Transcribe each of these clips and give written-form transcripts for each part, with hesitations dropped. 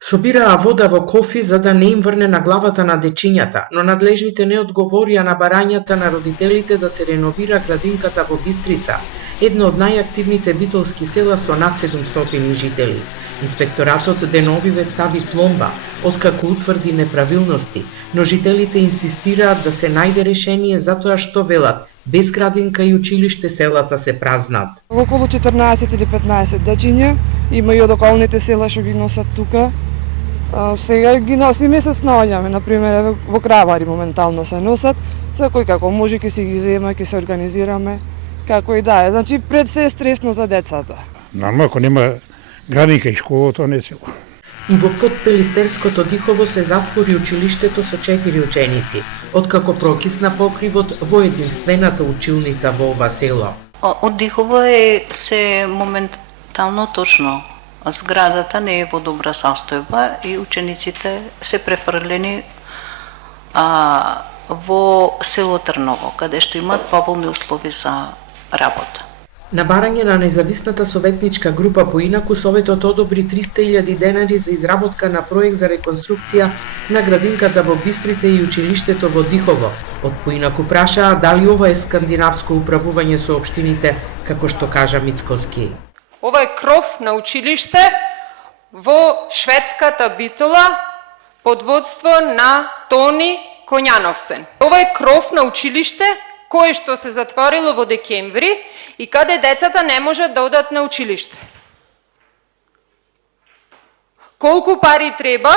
Собираа вода во кофи за да не им врне на главата на дечињата, но надлежните не одговорија на барањата на родителите да се реновира градинката во Бистрица, едно од најактивните битолски села со над 700 жители. Инспекторатот деновиве стави пломба, откако утврди неправилности, но жителите инсистираат да се најде решение затоа што велат, без градинка и училиште селата се празнат. Околу 14 или 15 дечиња, има и од околните села што ги носат тука. Сега ги носиме се снаоѓаме, например во Кравари моментално се носат, секој како може ќе си ги зема, ќе се организираме, како и да е. Значи пред се е стресно за децата. Нормално, ако нема градинка и школа, тоа не е село. И во Подпелистерското Дихово се затвори училиштето со 4 ученици, откако прокисна покривот во единствената училница во ова село. Од Дихово се моментално точно. Зградата не е во добра состојба и учениците се префрлени во село Трново, каде што имаат поволни услови за работа. На барање на независната советничка група Поинаку, Советот одобри 300.000 денари за изработка на проект за реконструкција на градинката во Бистрица и училиштето во Дихово. Од Поинаку прашаа дали ова е скандинавско управување со општините, како што кажа Мицкоски. Ова е кров на училиште во шведската Битола под водство на Тони Коњановсен. Ова е кров на училиште кое што се затворило во декември и каде децата не можат да одат на училиште. Колку пари треба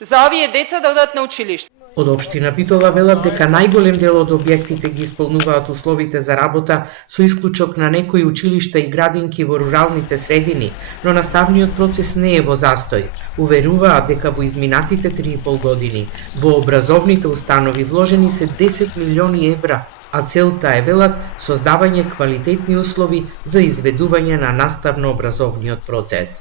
за овие деца да одат на училиште? Од општина Битола велат дека најголем дел од објектите ги исполнуваат условите за работа со исклучок на некои училишта и градинки во руралните средини, но наставниот процес не е во застој. Уверуваат дека во изминатите 3,5 години во образовните установи вложени се 10 милиони евра, а целта е, велат, создавање квалитетни услови за изведување на наставно-образовниот процес.